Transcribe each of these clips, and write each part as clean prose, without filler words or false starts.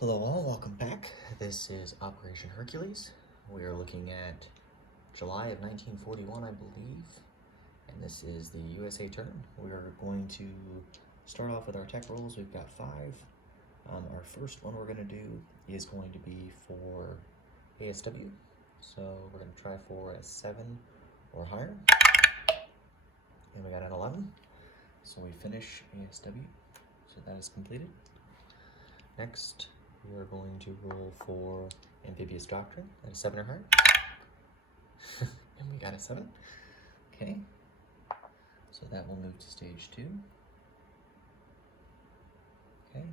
Hello all, welcome back. This is Operation Hercules. We are looking at July of 1941, I believe, and this is the USA turn. We are going to start off with our tech rolls. We've got 5. Our first one we're going to do is going to be for ASW, so we're going to try for a 7 or higher, and we got an 11, so we finish ASW, so that is completed. Next, we are going to roll for Amphibious Doctrine at a 7 or higher. And we got a 7. Okay. So that will move to stage 2. Okay.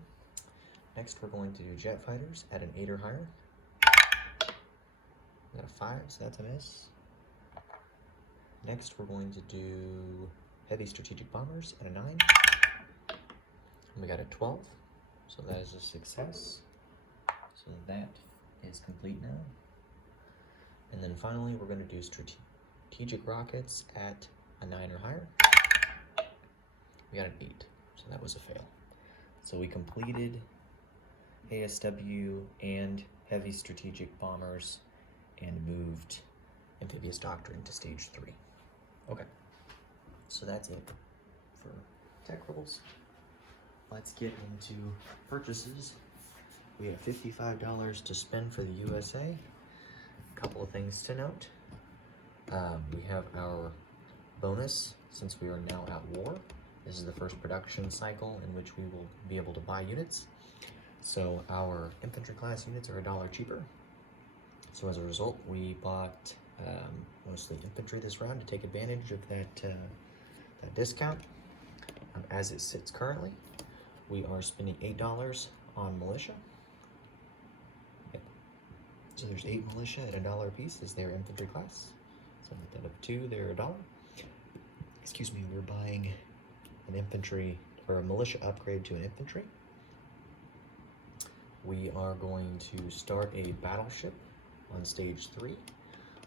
Next, we're going to do Jet Fighters at an 8 or higher. We got a 5, so that's a miss. Next, we're going to do Heavy Strategic Bombers at a 9. And we got a 12. So that is a success. So that is complete now. And then finally, we're going to do strategic rockets at a 9 or higher. We got an 8, so that was a fail. So we completed ASW and heavy strategic bombers and moved Amphibious Doctrine to stage 3. Okay, so that's it for tech rolls. Let's get into purchases. We have $55 to spend for the USA. A couple of things to note. We have our bonus since we are now at war. This is the first production cycle in which we will be able to buy units. So our infantry class units are $1 cheaper. So as a result, we bought mostly infantry this round to take advantage of that discount. As it sits currently, we are spending $8 on militia. Yep. So there's 8 militia at $1 a piece as their infantry class. So instead of 2, they're $1. Excuse me, we're buying an infantry or a militia upgrade to an infantry. We are going to start a battleship on stage 3.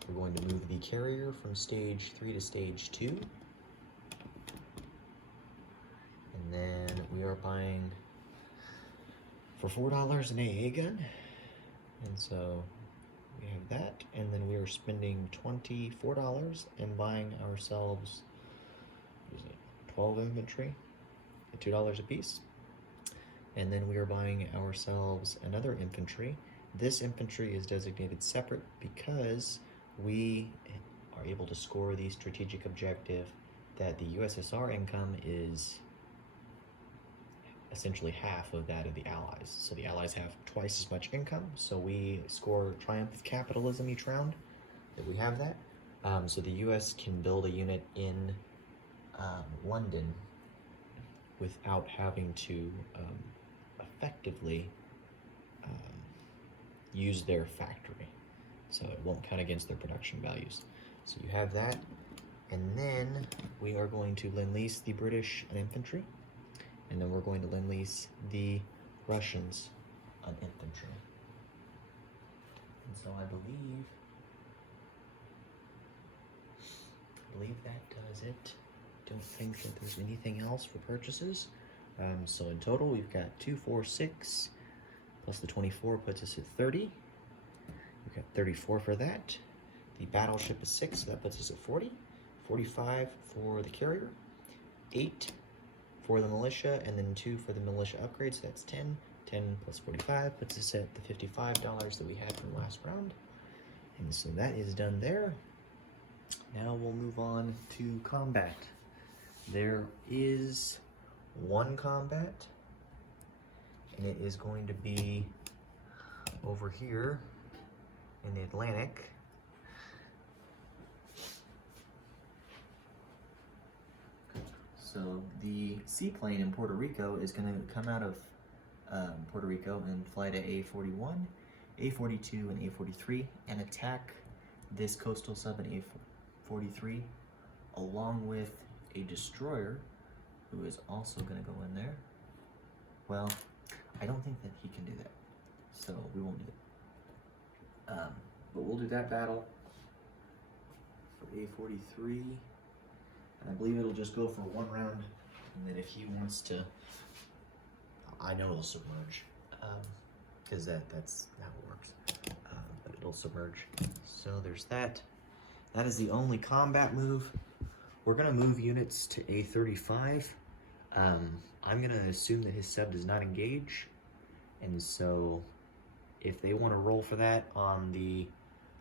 We're going to move the carrier from stage 3 to stage 2. And then we are buying for $4 an AA gun. And so we have that. And then we are spending $24 and buying ourselves 12 infantry at $2 a piece. And then we are buying ourselves another infantry. This infantry is designated separate because we are able to score the strategic objective that the USSR income is essentially half of that of the Allies. So the Allies have twice as much income, so we score Triumph of Capitalism each round that we have that. So the US can build a unit in London without having to effectively use their factory. So it won't count against their production values. So you have that. And then we are going to lend-lease the British an infantry. And then we're going to lend-lease the Russians an infantry. And so I believe that does it. Don't think that there's anything else for purchases. So in total, we've got 246 plus the 24 puts us at 30. We've got 34 for that. The battleship is 6, so that puts us at 40. 45 for the carrier. 8 for the militia, and then 2 for the militia upgrade, so that's 10. 10 plus 45 puts us at the $55 that we had from last round. And so that is done there. Now we'll move on to combat. There is 1 combat, and it is going to be over here in the Atlantic. So the seaplane in Puerto Rico is going to come out of Puerto Rico and fly to A41, A42, and A43 and attack this coastal sub in A43 along with a destroyer who is also going to go in there. Well, I don't think that he can do that, so we won't do it. But we'll do that battle for A43. And I believe it'll just go for 1 round, and then if he wants to, I know it'll submerge. because that's how it works. But it'll submerge. So there's that. That is the only combat move. We're gonna move units to A35. I'm gonna assume that his sub does not engage, and so if they want to roll for that on the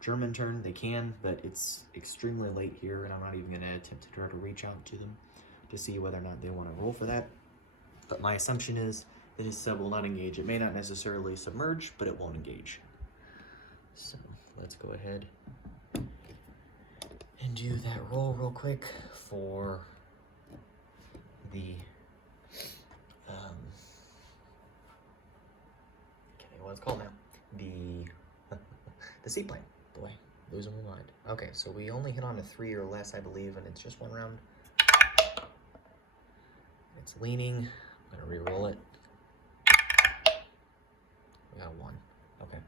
German turn, they can, but it's extremely late here, and I'm not even gonna attempt to try to reach out to them to see whether or not they want to roll for that. But my assumption is that his sub will not engage. It may not necessarily submerge, but it won't engage. So let's go ahead and do that roll real quick for the can't think of what it's called now. The seaplane. Boy, losing my mind. Okay, so we only hit on a 3 or less, I believe, and it's just one round. It's leaning. I'm gonna re-roll it. We got a 1. Okay.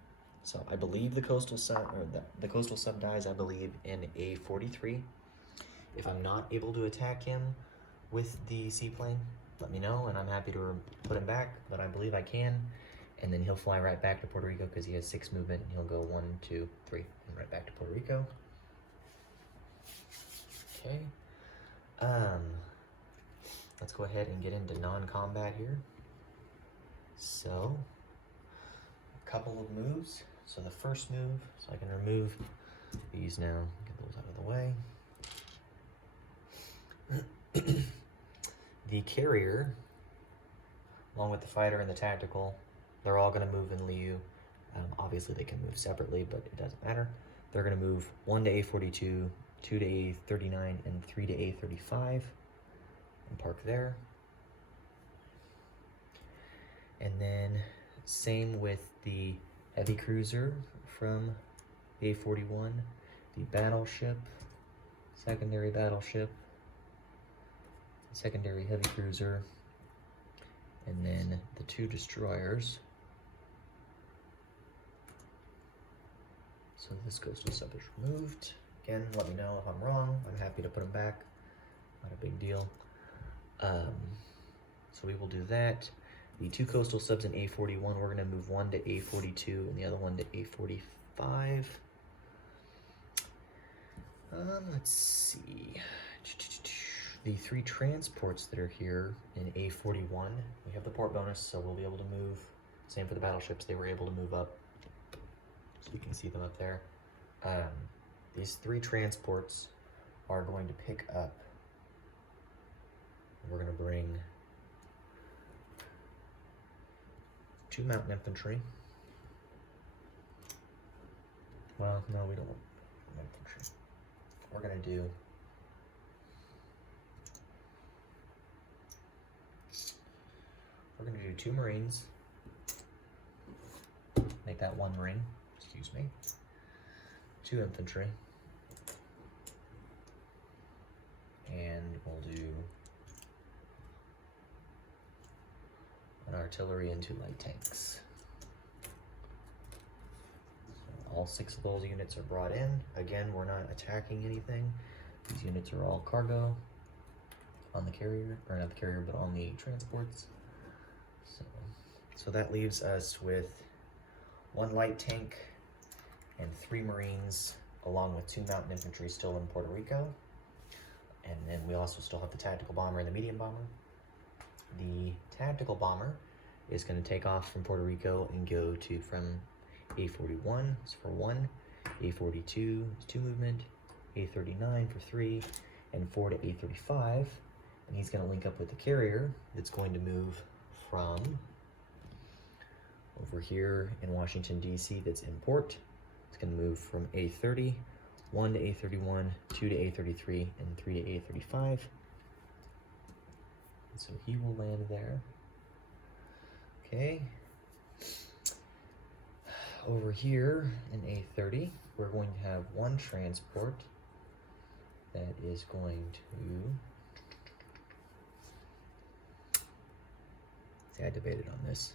So I believe the coastal sub, or the coastal sub dies, I believe, in A43. If I'm not able to attack him with the seaplane, let me know, and I'm happy to put him back, but I believe I can. And then he'll fly right back to Puerto Rico because he has 6 movement, and he'll go 1, 2, 3, and right back to Puerto Rico. Okay. Let's go ahead and get into non-combat here. So, a couple of moves. So the first move, so I can remove these now, get those out of the way. The carrier, along with the fighter and the tactical, they're all going to move in Liu. Obviously they can move separately, but it doesn't matter. They're going to move 1 to A42, 2 to A39, and 3 to A35, and park there. And then same with the heavy cruiser from A41, the battleship, secondary battleship, secondary heavy cruiser, and then the 2 destroyers. So this coastal sub is removed. Again, let me know if I'm wrong. I'm happy to put them back. Not a big deal. So we will do that. The 2 coastal subs in A41, we're going to move 1 to A42 and the other one to A45. Let's see. The 3 transports that are here in A41, we have the port bonus, so we'll be able to move. Same for the battleships, they were able to move up. So you can see them up there. These 3 transports are going to pick up. We're going to bring 2 mountain infantry. Well, no, we don't want infantry. We're going to do We're going to do 2 Marines. Make that 1 Marine. Excuse me. 2 infantry. And we'll do an artillery and 2 light tanks. So all 6 of those units are brought in. Again, we're not attacking anything. These units are all cargo on the carrier, or not the carrier, but on the transports. So that leaves us with 1 light tank and 3 Marines, along with 2 mountain infantry still in Puerto Rico. And then we also still have the tactical bomber and the medium bomber. The tactical bomber is going to take off from Puerto Rico and go to from A41 is for 1, A42 is 2 movement, A39 for 3, and 4 to A35. And he's going to link up with the carrier that's going to move from over here in Washington, D.C. that's in port. It's going to move from A30, 1 to A31, 2 to A33, and 3 to A35. And so he will land there. Okay. Over here in A30, we're going to have 1 transport that is going to... See, I debated on this.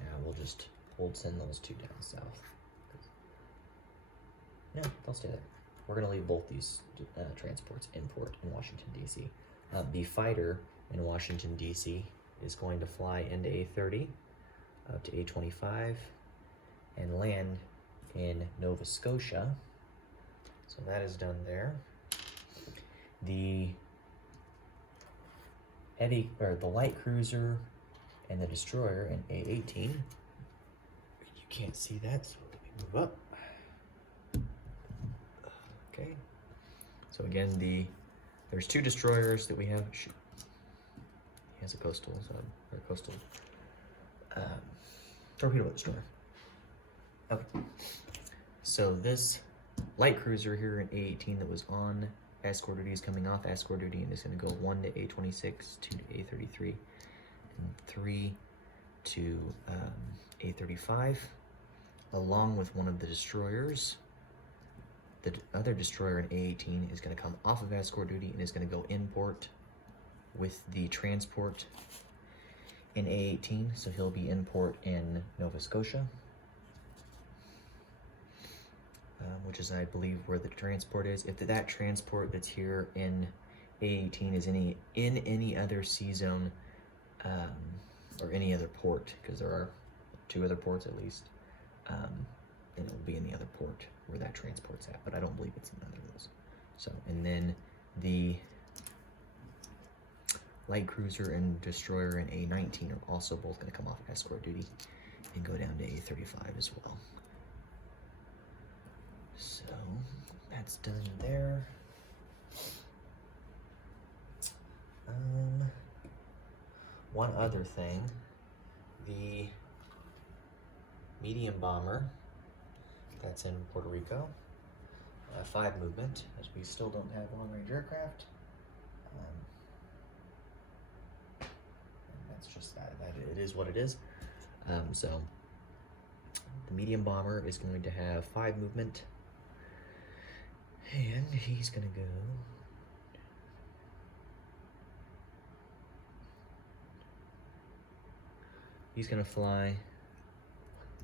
Yeah, we'll just send those 2 down south. Yeah, they'll stay there. We're going to leave both these transports in port in Washington, D.C. The fighter in Washington, D.C. is going to fly into A30 up to A25 and land in Nova Scotia. So that is done there. The light cruiser and the destroyer in A18. You can't see that, so let me move up. Okay. So again, there's two destroyers that we have. Shoot. He has a coastal torpedo destroyer. Okay. So this light cruiser here in A18 that was on escort duty is coming off escort duty and is going to go 1 to A26, 2 to A33, and 3 to A35, along with one of the destroyers. The other destroyer in A18 is going to come off of escort duty and is going to go in port with the transport in A18, so he'll be in port in Nova Scotia, which is, I believe, where the transport is. If that transport that's here in A18 is in any other sea zone or any other port, because there are 2 other ports at least, then it will be in the other port where that transport's at, but I don't believe it's in either of those. So, and then the light cruiser and destroyer in A19 are also both going to come off escort duty and go down to A35 as well. So that's done there. One other thing, the medium bomber that's in Puerto Rico, 5 movement, as we still don't have long-range aircraft. And that's just that it is what it is. So the medium bomber is going to have 5 movement, and he's going to go fly 1,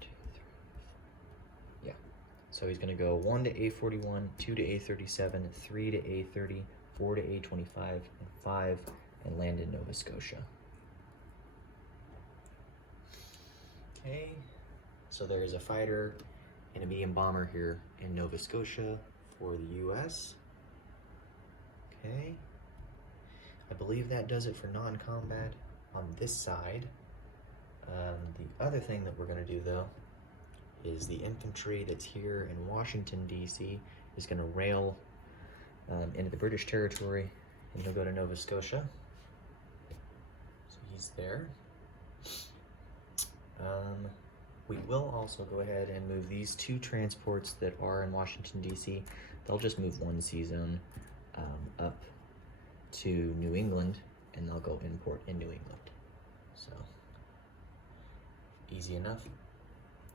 2, 3, 4. Yeah. So he's going to go 1 to A41, 2 to A37, 3 to A30, 4 to A25, and 5, and land in Nova Scotia. Okay. So there is a fighter and a medium bomber here in Nova Scotia for the U.S. Okay. I believe that does it for non-combat on this side. The other thing that we're going to do, though, is the infantry that's here in Washington, D.C. is going to rail into the British territory, and he'll go to Nova Scotia. So he's there. We will also go ahead and move these 2 transports that are in Washington, D.C. They'll just move 1 sea zone up to New England, and they'll go in port in New England. So easy enough.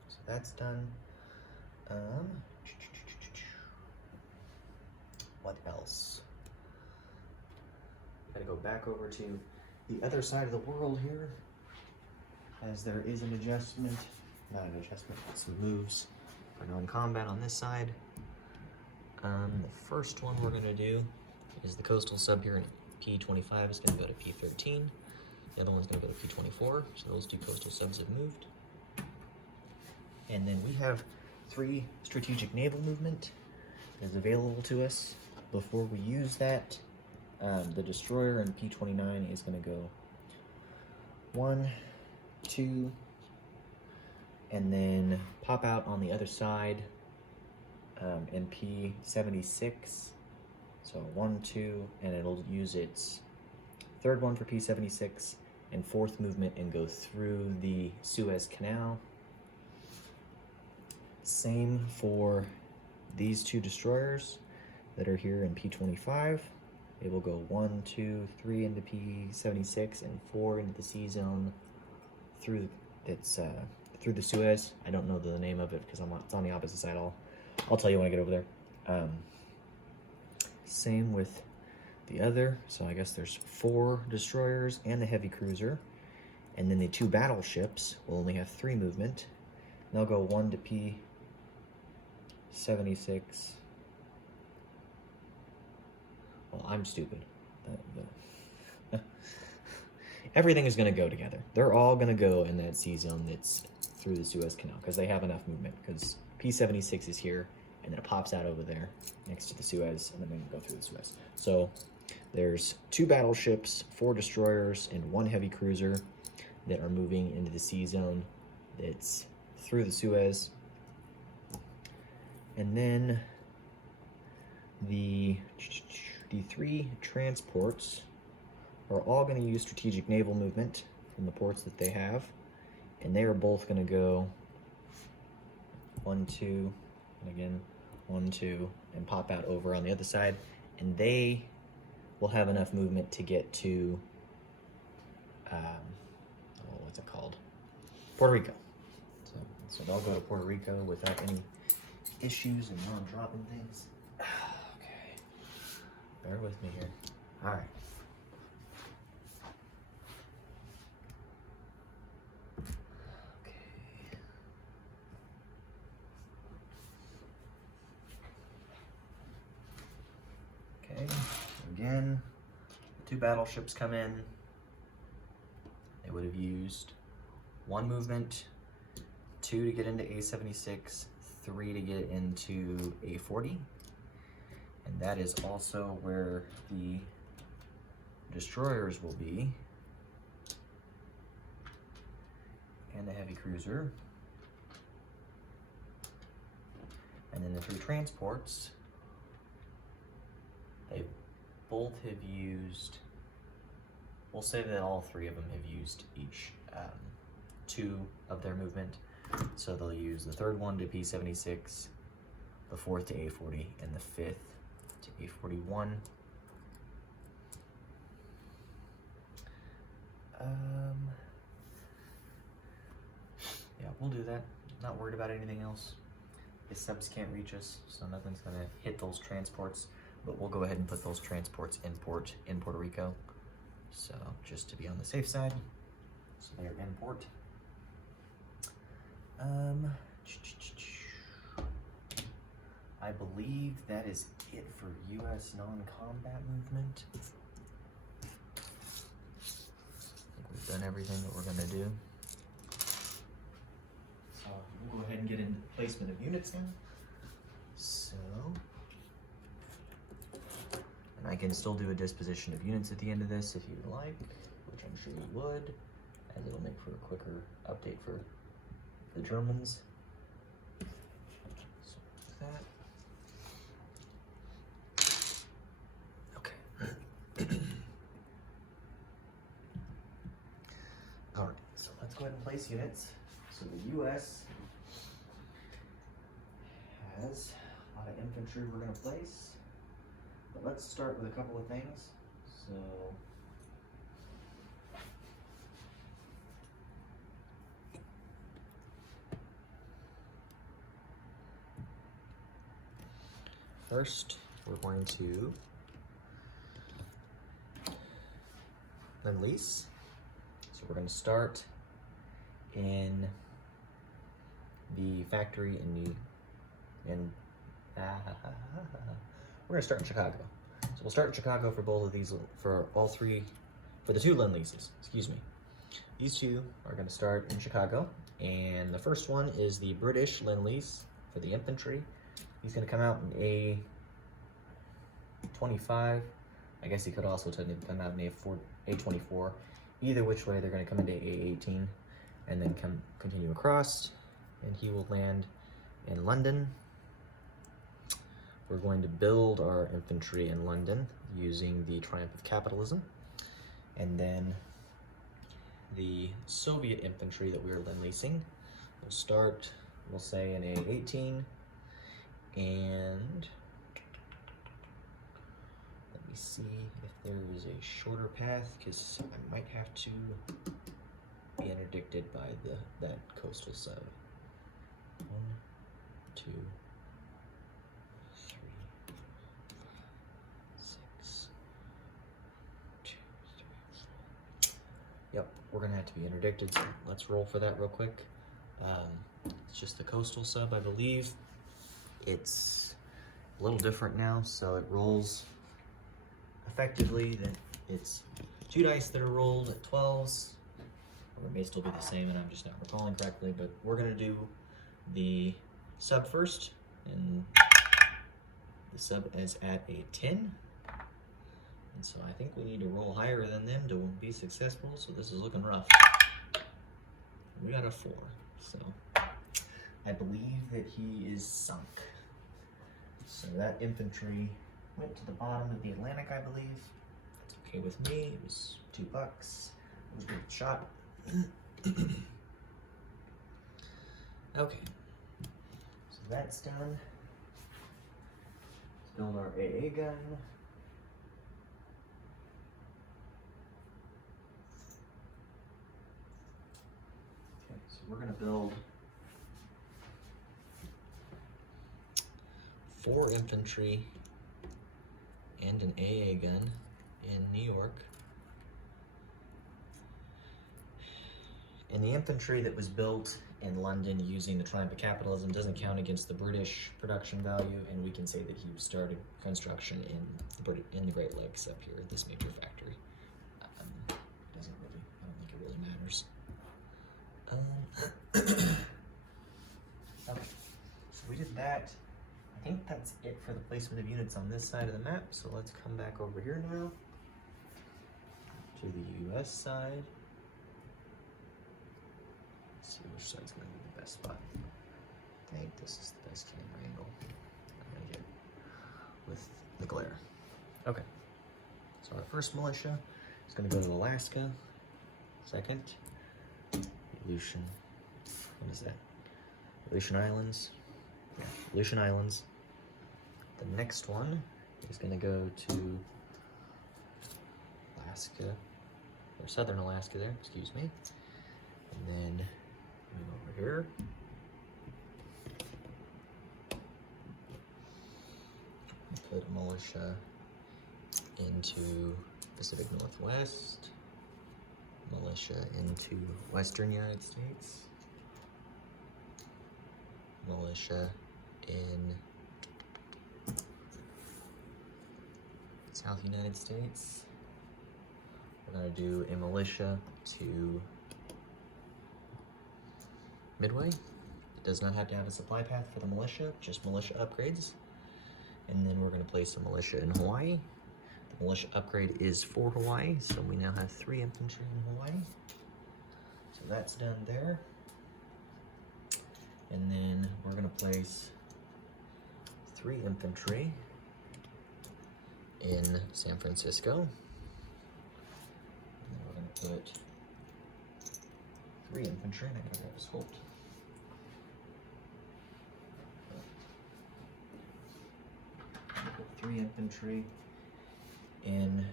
So that's done. What else? Gotta go back over to the other side of the world here, as there is an adjustment, not an adjustment, but some moves for non-combat on this side. The first one we're gonna do is the coastal sub here in P25 is gonna go to P13. The other one's gonna go to P24, so those 2 coastal subs have moved. And then we have 3 strategic naval movement is available to us. Before we use that, the destroyer in P29 is going to go 1, 2, and then pop out on the other side in P76. So 1, 2, and it'll use its 3rd one for P76 and 4th movement and go through the Suez Canal. Same for these 2 destroyers that are here in P25. It will go 1, 2, 3 into P76 and 4 into the sea zone through the Suez. I don't know the name of it because it's on the opposite side. I'll tell you when I get over there. Same with the other. So I guess there's 4 destroyers and the heavy cruiser, and then the 2 battleships will only have 3 movement. They'll go 1 to P76. Well, I'm stupid. everything is going to go together. They're all going to go in that sea zone that's through the Suez Canal because they have enough movement. Because P-76 is here, and then it pops out over there next to the Suez, and then they go through the Suez. So there's 2 battleships, 4 destroyers, and 1 heavy cruiser that are moving into the sea zone that's through the Suez. And then the 3 transports are all going to use strategic naval movement from the ports that they have, and they are both going to go 1, 2, and again 1, 2, and pop out over on the other side, and they will have enough movement to get to what's it called? Puerto Rico. So they'll go to Puerto Rico without any issues and non-dropping things. Okay, bear with me here. All right. Okay, again, 2 battleships come in. They would have used 1 movement, 2 to get into A-76, 3 to get into A-40. And that is also where the destroyers will be, and the heavy cruiser. And then the 3 transports, they both have used, we'll say that all 3 of them have used each 2 of their movement. So they'll use the 3rd one to P-76, the 4th to A-40, and the 5th to A-41. Yeah, we'll do that. Not worried about anything else. The subs can't reach us, so nothing's gonna hit those transports, but we'll go ahead and put those transports in port in Puerto Rico. So just to be on the safe side, so they're in port. I believe that is it for U.S. non-combat movement. I think we've done everything that we're gonna do. So we'll go ahead and get into the placement of units now. So, and I can still do a disposition of units at the end of this if you would like, which I'm sure you would, as it'll make for a quicker update for the Germans. So that. Okay. All right, so let's go ahead and place units. So the U.S. has a lot of infantry we're going to place, but let's start with a couple of things. So first, we're going to lend lease. So we're going to start in the factory we're going to start in Chicago. So we'll start in Chicago for both of these, for all 3, for the 2 lend leases, excuse me. These 2 are going to start in Chicago, and the first one is the British lend lease for the infantry. He's going to come out in A-25. I guess he could also technically come out in A-24. Either which way, they're going to come into A-18 and then continue across, and he will land in London. We're going to build our infantry in London using the Triumph of Capitalism, and then the Soviet infantry that we are lend leasing will start, we'll say, in A-18, and let me see if there is a shorter path, because I might have to be interdicted by that coastal sub. 1, 2, 3, 6, 2, 3, 4. Yep, we're gonna have to be interdicted, so let's roll for that real quick. It's just the coastal sub, I believe. It's a little different now, so it rolls effectively that it's 2 dice that are rolled at 12s, or it may still be the same and I'm just not recalling correctly, but we're gonna do the sub first, and the sub is at a 10. And so I think we need to roll higher than them to be successful, so this is looking rough. We got a 4, so I believe that he is sunk. So that infantry went to the bottom of the Atlantic, I believe. That's okay with me. It was $2. It was a good shot. Okay, so that's done. Let's build our AA gun. Okay, so we're gonna build 4 infantry and an AA gun in New York. And the infantry that was built in London using the Triumph of Capitalism doesn't count against the British production value, and we can say that he started construction in the Great Lakes up here, this major factory. I don't think it really matters. Okay, so we did that. I think that's it for the placement of units on this side of the map, so let's come back over here now to the US side. Let's see which side's going to be the best spot. I think this is the best camera angle I'm going to get with the glare. Okay, so our first militia is going to go to Alaska. Second, Aleutian, what is that? Aleutian Islands. Yeah, Aleutian Islands. The next one is going to go to Alaska, or southern Alaska there, excuse me. And then move over here. Put a militia into Pacific Northwest. Militia into Western United States. Militia in South United States. We're going to do a militia to Midway. It does not have to have a supply path for the militia, just militia upgrades. And then we're going to place a militia in Hawaii. The militia upgrade is for Hawaii, so we now have 3 infantry in Hawaii. So that's done there. And then we're going to place 3 infantry in San Francisco. And then we're going to put 3 infantry, and I gotta grab his Holt. Put 3 infantry in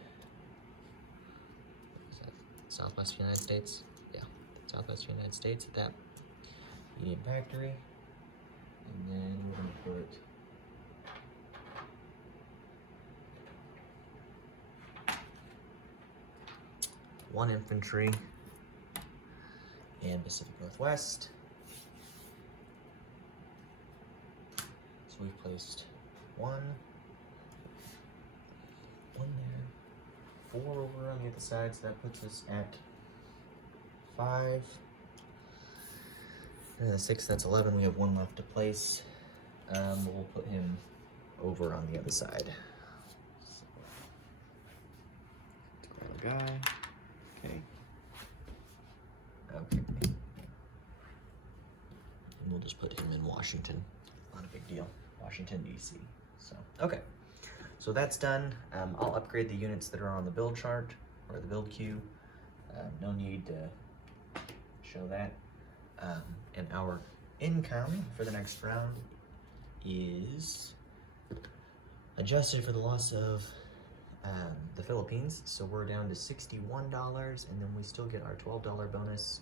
Southwest United States. Yeah, Southwest United States at that Union Factory. And then we're going to put one infantry in Pacific Northwest. So we've placed 1 there, 4 over on the other side, so that puts us at 5. And the 6, that's 11. We have 1 left to place. We'll put him over on the other side. So, grab a guy. Okay. Okay. And we'll just put him in Washington. Not a big deal. Washington, D.C. So, okay. So that's done. I'll upgrade the units that are on the build chart or the build queue. No need to show that. And our income for the next round is adjusted for the loss of the Philippines, so we're down to $61, and then we still get our $12 bonus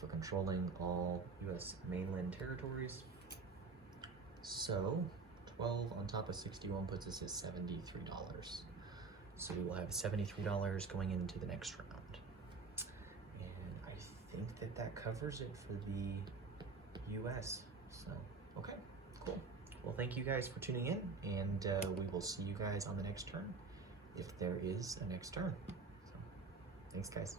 for controlling all U.S. mainland territories. So 12 on top of 61 puts us at $73. So we will have $73 going into the next round. And I think that that covers it for the U.S. So, okay, cool. Well, thank you guys for tuning in, and we will see you guys on the next turn, if there is a next turn. So. Thanks, guys.